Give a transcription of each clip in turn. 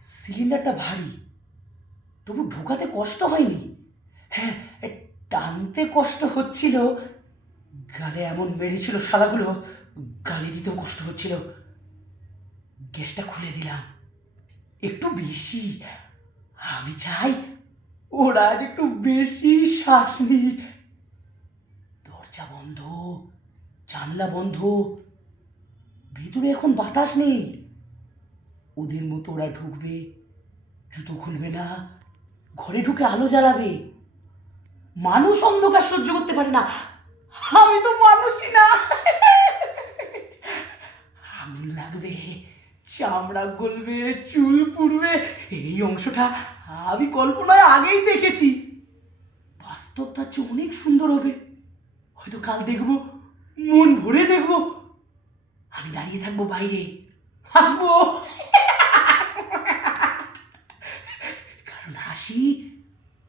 সিলিন্ডারটা ভারী। তবু ঢোকাতে কষ্ট হয়নি। হ্যাঁ টানতে কষ্ট হচ্ছিল। গালে এমন মেরেছিল শালাগুলো, গালি দিতেও কষ্ট হচ্ছিল। গ্যাসটা খুলে দিলাম। একটু বেশি। আমি চাই ওরা আজ একটু বেশি শ্বাস নিক। দরজা বন্ধ, জানলা বন্ধ। ভিতরে এখন বাতাস নেই। ওদের মতো ওরা ঢুকবে, জুতো খুলবে না, ঘরে ঢুকে আলো জ্বালাবে। মানুষ অন্ধকার সহ্য করতে পারে না। আমি তো মানুষই না। আগুন লাগবে, চামড়া গলবে, চুল পুড়বে, এই অংশটা আমি কল্পনায় আগেই দেখেছি। বাস্তব তার চেয়ে অনেক সুন্দর হবে। হয়তো কাল দেখব, মন ভরে দেখব। আমি দাঁড়িয়ে থাকব বাইরে। হাসবো কারণ হাসি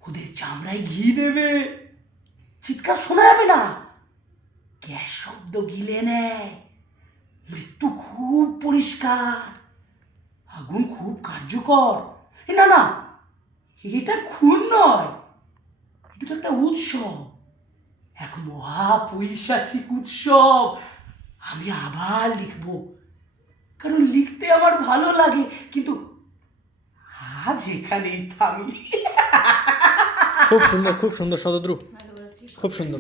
ওদের চামড়ায় ঘি দেবে। চিৎকার শোনা যাবে না। গ্যাস শব্দ গিলে নেয়। মৃত্যু খুব পরিষ্কার। আগুন খুব কার্যকর। না না, এটা খুন নয়। এটা তো একটা উৎসব। এক মহা পৈশাচিক উৎসব। আমি আবার লিখব। কারণ লিখতে আমার ভালো লাগে, কিন্তু আজ এখানেই থামি। খুব সুন্দর খুব সুন্দর শতদ্রু খুব সুন্দর